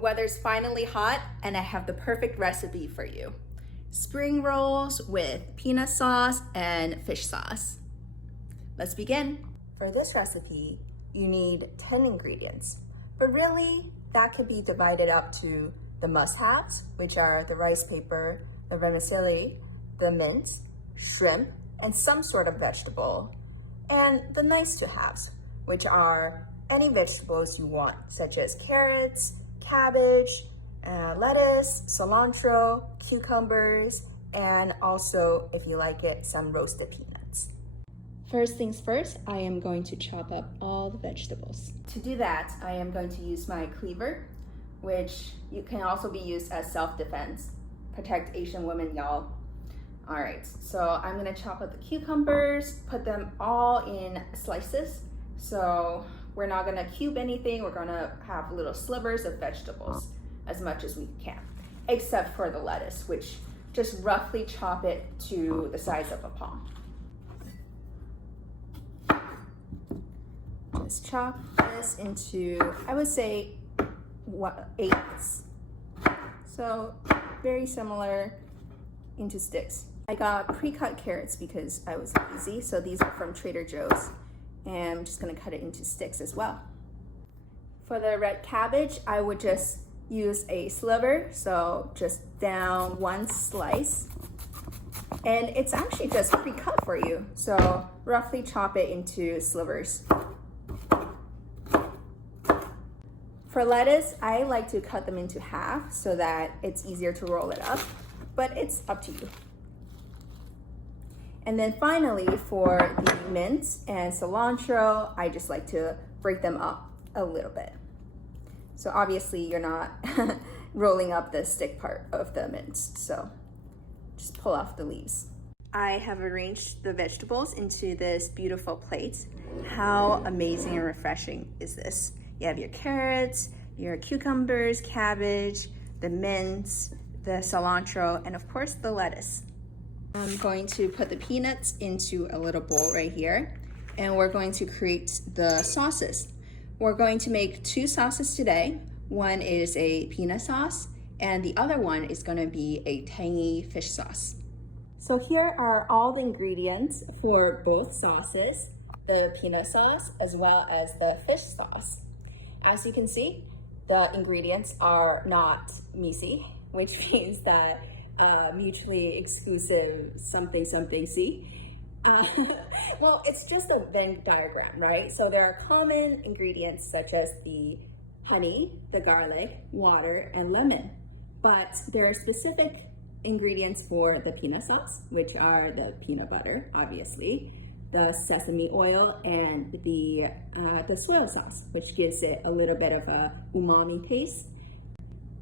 weather's finally hot and I have the perfect recipe for you. Spring rolls with peanut sauce and fish sauce. Let's begin. For this recipe, you need 10 ingredients, but really that could be divided up to the must-haves, which are the rice paper, the vermicelli, the mint, shrimp, and some sort of vegetable, and the nice-to-haves, which are any vegetables you want, such as carrots, cabbage, lettuce, cilantro, cucumbers, and also, if you like it, some roasted peanuts. First things first, I am going to chop up all the vegetables. To do that, I am going to use my cleaver, which you can also be used as self-defense. Protect Asian women, y'all. All right, so I'm gonna chop up the cucumbers, put them all in slices. So we're not gonna cube anything, we're gonna have little slivers of vegetables as much as we can, except for the lettuce, which just roughly chop it to the size of a palm. Just chop this into, I would say, 1/8. So very similar into sticks. I got pre-cut carrots because I was lazy, so these are from Trader Joe's, and I'm just gonna cut it into sticks as well. For the red cabbage, I would just use a sliver, so just down one slice, and it's actually just pre-cut for you, so roughly chop it into slivers. For lettuce, I like to cut them into half so that it's easier to roll it up, but it's up to you. And then finally, for the mint and cilantro, I just like to break them up a little bit. So obviously you're not rolling up the stick part of the mint, so just pull off the leaves. I have arranged the vegetables into this beautiful plate. How amazing and refreshing is this? You have your carrots, your cucumbers, cabbage, the mint, the cilantro, and of course the lettuce. I'm going to put the peanuts into a little bowl right here, and we're going to create the sauces. We're going to make 2 sauces today. One is a peanut sauce, and the other one is going to be a tangy fish sauce. So here are all the ingredients for both sauces, the peanut sauce as well as the fish sauce. As you can see, the ingredients are not messy, which means that mutually exclusive something C. Well, it's just a Venn diagram, right? So there are common ingredients such as the honey, the garlic, water, and lemon. But there are specific ingredients for the peanut sauce, which are the peanut butter, obviously, the sesame oil, and the soy sauce, which gives it a little bit of a umami taste.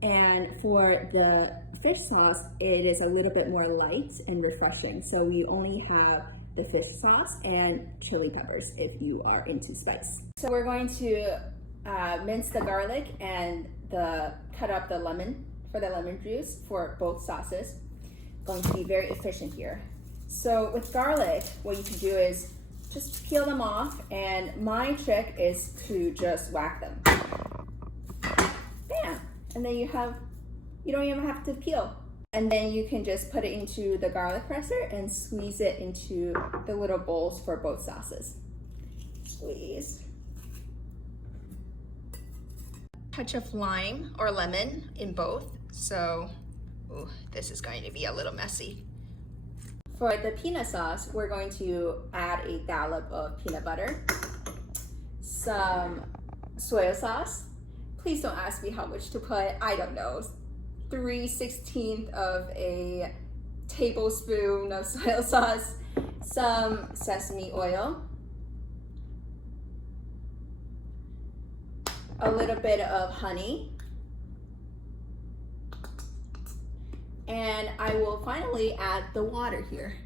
And for the fish sauce, it is a little bit more light and refreshing. So we only have the fish sauce and chili peppers if you are into spice. So we're going to mince the garlic and cut up the lemon for the lemon juice for both sauces. Going to be very efficient here. So with garlic, what you can do is just peel them off, and my trick is to just whack them. Bam! And then you don't even have to peel. And then you can just put it into the garlic presser and squeeze it into the little bowls for both sauces. Squeeze. Touch of lime or lemon in both. So, this is going to be a little messy. For the peanut sauce, we're going to add a dollop of peanut butter, some soy sauce. Please don't ask me how much to put, I don't know, 3/16 of a tablespoon of soy sauce, some sesame oil, a little bit of honey, and I will finally add the water here,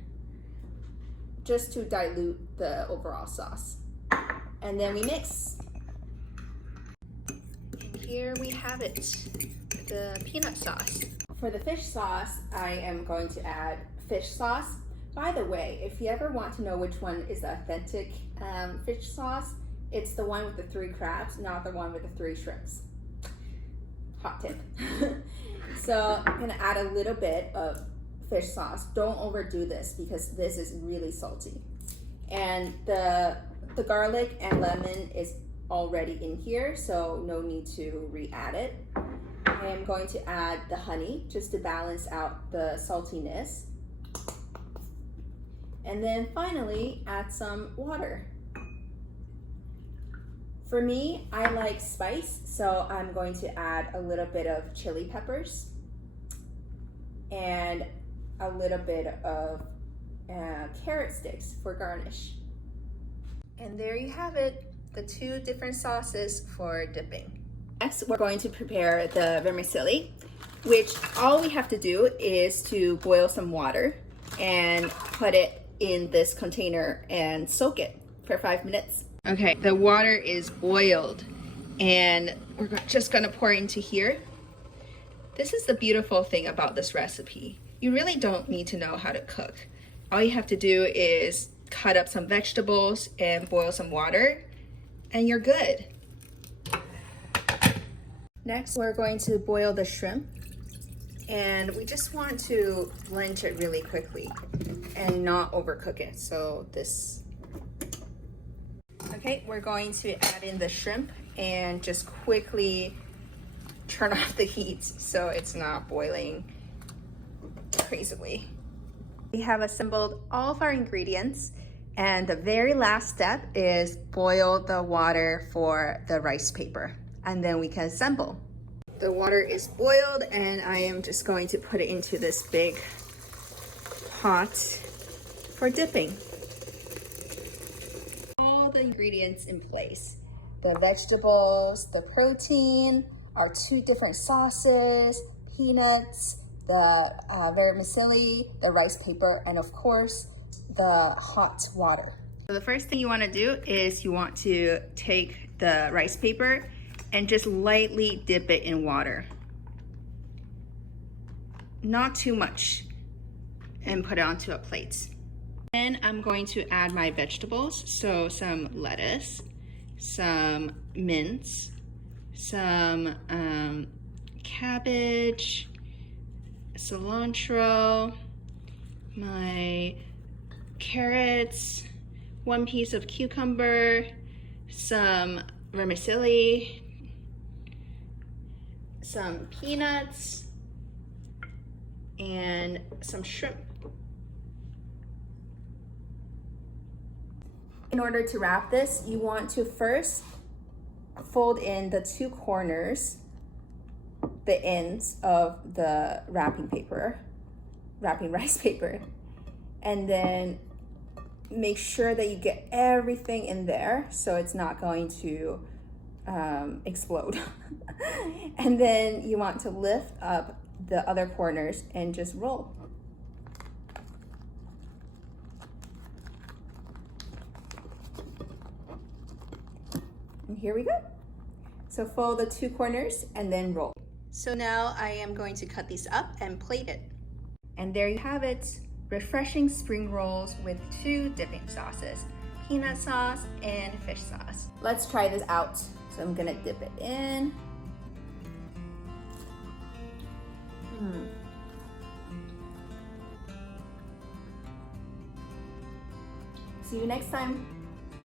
just to dilute the overall sauce. And then we mix. And here we have it, the peanut sauce. For the fish sauce, I am going to add fish sauce. By the way, if you ever want to know which one is the authentic fish sauce, it's the one with the 3 crabs, not the one with the 3 shrimps. hot tip. So I'm gonna add a little bit of fish sauce. Don't overdo this because this is really salty. And the garlic and lemon is already in here, so no need to re-add it. I am going to add the honey just to balance out the saltiness. And then finally, add some water. For me, I like spice, so I'm going to add a little bit of chili peppers and a little bit of carrot sticks for garnish. And there you have it, the 2 different sauces for dipping. Next, we're going to prepare the vermicelli, which all we have to do is to boil some water and put it in this container and soak it for 5 minutes. Okay, the water is boiled and we're just gonna pour it into here. This is the beautiful thing about this recipe. You really don't need to know how to cook. All you have to do is cut up some vegetables and boil some water and you're good. Next, we're going to boil the shrimp, and we just want to blanch it really quickly and not overcook it. So this, okay, we're going to add in the shrimp and just quickly turn off the heat so it's not boiling crazily. We have assembled all of our ingredients, and the very last step is boil the water for the rice paper, and then we can assemble. The water is boiled and I am just going to put it into this big pot for dipping. All the ingredients in place. The vegetables, the protein, our 2 different sauces, peanuts, the vermicelli, the rice paper, and of course, the hot water. So the first thing you want to do is you want to take the rice paper and just lightly dip it in water. Not too much, and put it onto a plate. Then I'm going to add my vegetables. So some lettuce, some mince, some cabbage, cilantro, my carrots, 1 piece of cucumber, some vermicelli, some peanuts, and some shrimp. In order to wrap this, you want to first fold in the 2 corners, the ends of the wrapping rice paper, and then make sure that you get everything in there so it's not going to explode. And then you want to lift up the other corners and just roll. And here we go. So fold the 2 corners and then roll. So now I am going to cut these up and plate it. And there you have it, refreshing spring rolls with 2 dipping sauces, peanut sauce and fish sauce. Let's try this out. So I'm gonna dip it in. See you next time.